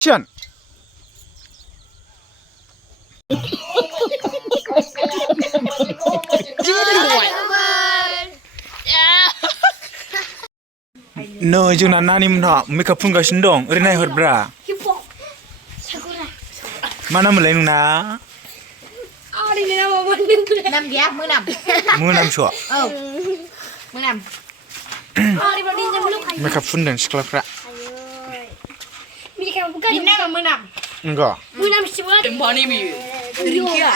Action. No, जोंना नानि मोनहा मेकआप फुनगासिनो दं ओरै नायहरब्रा मा नाम मोनलाय नोंना नाम गैया मोनाम मोनामस' औ मोनाम मेकआप फुनदों सिख्लाफ्रा बिनि नामा मोनाम नंगौ मोनामसिबो रिंकिया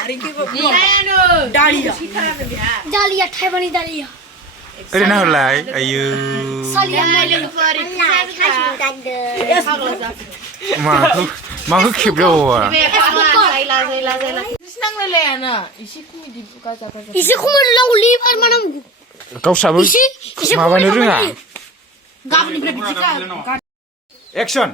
दालिया थाइबानि दालिया ओरै नायहरलाय आयौ माखौ खेबदावो एसे खमायनो नांगौ लिभार मा नांगौ गावसाबो माबानो रोङा गाबनिफ्राय बिदि एक्सन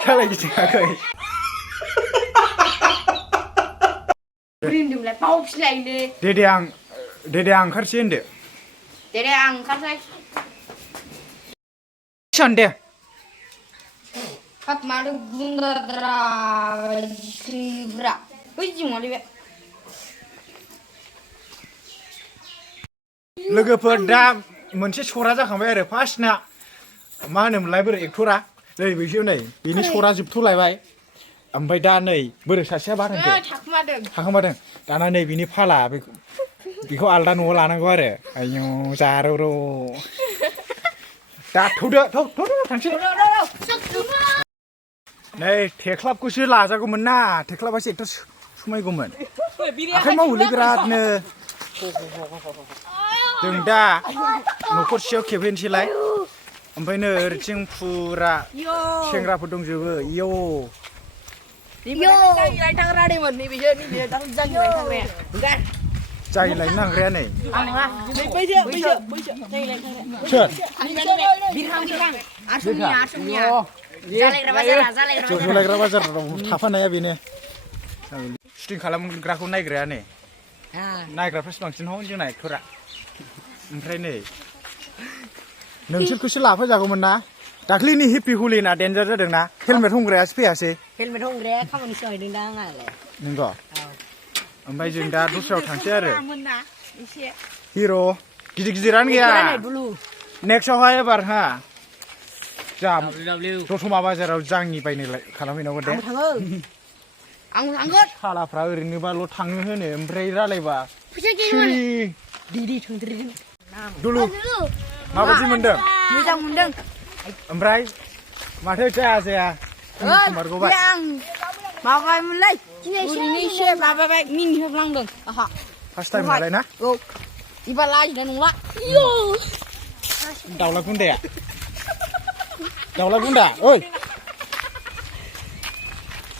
सालाय गिदिङाखै देदे आं ओंखारसै होनदो देदे आं ओंखारसै एक्सन दे Hap malu gundra skribra. Wih cuma lihat. लोगोफोर दा मोनसे सरा जाखांबाय आरो फार्स्टना मा होनोमोनलाय बोरै एक्टरा नै बैसो नै बेनि सरा जोबथ'लायबाय ओमफ्राय दा नै बोरै सासेया बारहोनखो थाखोमादों दाना नै बिनि फाला बेखौ आलदा न'आव लानांगौ आरो आयौ जारौ दा थौदो थांसै नै थेख्लाबखौसो लाजागौमोन ना थेख्लाबासो एक्टर समायगौमोन आखाइ मावोलै बिरादनो जों दा न'खरसेयाव खेबहैनोसैलाय ओमफ्राय नै ओरैथिं फुरा सेंग्राफोर दंजोबो इयौ जायलायनो नांग्राया नै सोर जालायग्रा बाजाराव थाफानाया बेनो शुटिं खालामग्राखौ नायग्राया नै नायग्राफ्रासो बांसिन हन जोंना एक्टरा ओमफ्राय नै नोंसोरखौसो लाफैजागौमोन ना दाख्लिनि हेपि हुलिना डेन्जार जादोंना हेलमेट हमग्रायासो फैयासै हेलमेट हमग्राया खामानि सोलायदों दा आंहालाय नंगौ ओमफ्राय जों दा दस्रायाव थांसै आरो हिर' गिदिरानो गैया नेक्स्टआवहाय एबार हा जा दतमा बाजाराव जांनि बायनो खालामहैनांगौ दे आं थांगोन सालाफ्रा ओरैनोबाल' थाङो होनो ओमफ्राय रायलायबा दुलु माबायदि मोनदों मोजां मोनदों ओमफ्राय माथो जाया कुमारखौबाय माबायमोनलै एसे माबाबाय मिनिहोफ्लांदों आहा फार्स्ट टाइम नालाय ना औ एबार लाजिनाय नंला दाउला गुन्दा ओइ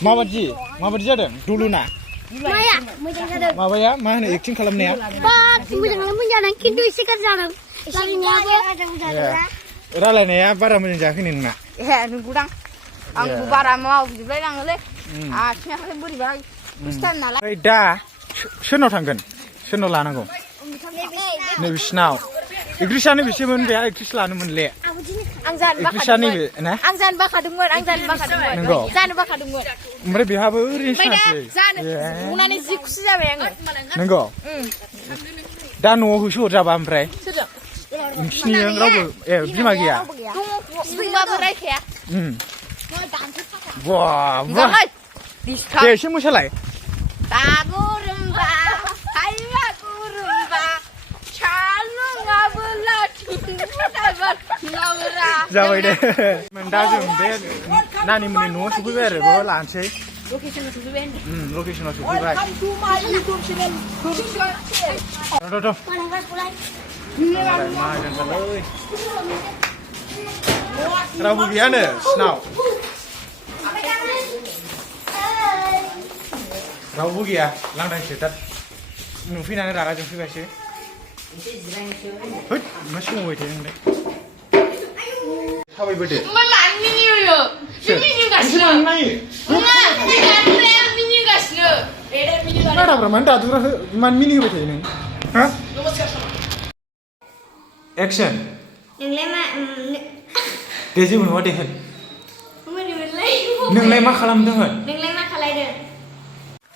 माबायदि जादों दुलुना मोजां जादों माबाया मा होनो एक्टिं खालामनाया मोजां जादों खिन्थु एसे गाज्रि जादों रायलायनाया बारा मोजां जायाखै नोंना नंगौदां आंबो बारा मावजोबलाय लाङोलै आथिङाखै बोरैबा फर्स्ट टाइम नालाय ओमफ्राय दा सोरनाव थांगोन सोरनाव लानांगौ नै बिसिनाव एक्ट्रिसआनो बेसेमोन बे एक्ट्रिस लानो मोनले आं जानो बाखादोंमोन नंगौ जानो बाखादोंमोन ओमफ्राय बेहाबो ओरैनो सानसै नुनानै जि खुसि जाबाय आङो नंगौ दा न'आव होसोहरजाबा ओमफ्राय नोंसिनि रावबो बिमा गैया बिमाबो रायखाया दे एसे मोसालाय जाबाय दे दा जों बे नानिमोननि न'आव सफैबाय आरो बेयाव लानोसै लकेसनाव सफैबाय रावबो गैयानो सिनाव रावबो गैया लांदांसो दा नुफैनानै रागा जोंफैबायसो मा सोमावबाय थायो नोंलाय थाबायबोदो ओमफ्राय मानो मिनियो नों मिनिगासिनो नङा दादुराया मिनिगासिनो नादाब्रा मानो दादुरा मानो मिनिहोबाय थायो नों हा एक्सन नोंलाय मा दे जेबो नङा दे होन नोंलाय मा खालामदों होन नोंलाय मा खालायदों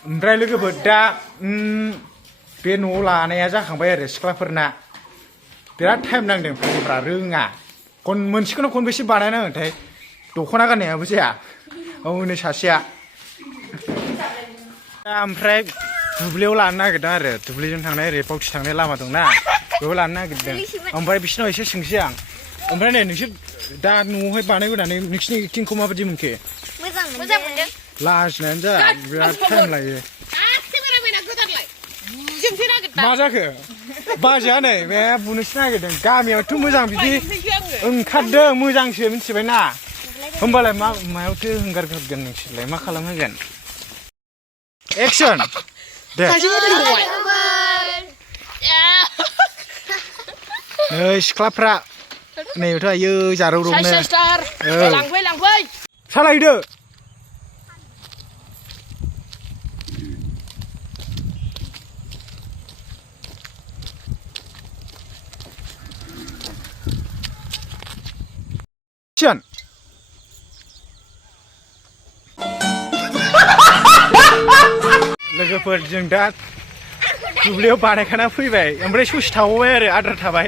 ओमफ्राय लोगोफोर दा बे न'आव लानाया जाखांबाय आरो सिख्लाफोरना बिराद टाइम नांदों फैफ्रा रोङा मोनसेखौनो खनबेसे बानायनांगोनथाय दख'ना गाननायाबो जाया हनै सासेया दा ओमफ्राय दुब्लियाव लानो नागिरदों आरो दुब्लिजों थांनाय ओरै बावथि थांनाय लामा दंना बेयाव लानो नागिरदों ओमफ्राय बिसोरनाव एसे सोंसै आं ओमफ्राय नै नोंसोर दा न'आवहाय बानायबोनानै नोंसिनि एक्टिंखौ माबायदि मोनखो मोजां मोनदों लाजिनायानो जा बिराद टाइम लायो मा जाखो बाजैया नै बे बुनोसो नागिरदों गामियावथ' मोजां बिदि ओंखारदों मोजांसो मिथिबायना होमबालाय मायावथो हंगारगोन नोंसोरलाय मा खालामहोगोन एक्सन दे नै सिख्लाफ्रा नैबेथ' आयो जारौ रौनो लांफै सालायदो लोगोफोर जों दा दुब्लियाव बानायखाना फैबाय ओमफ्राय ससे थाबावबाय आरो आद्रा थाबाय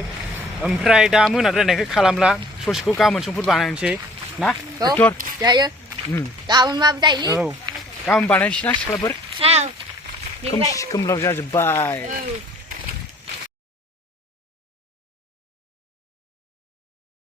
ओमफ्राय दा मोनाद्रायनायखाय खालामला ससेखौ गाबोन समफोर बानायनोसै ना एक्टर जायो गाबोनबाबो जायोलै औ गाबोन बानायनोसै ना सिख्लाफोर खोमसि खोमलाव जाजोब्बाय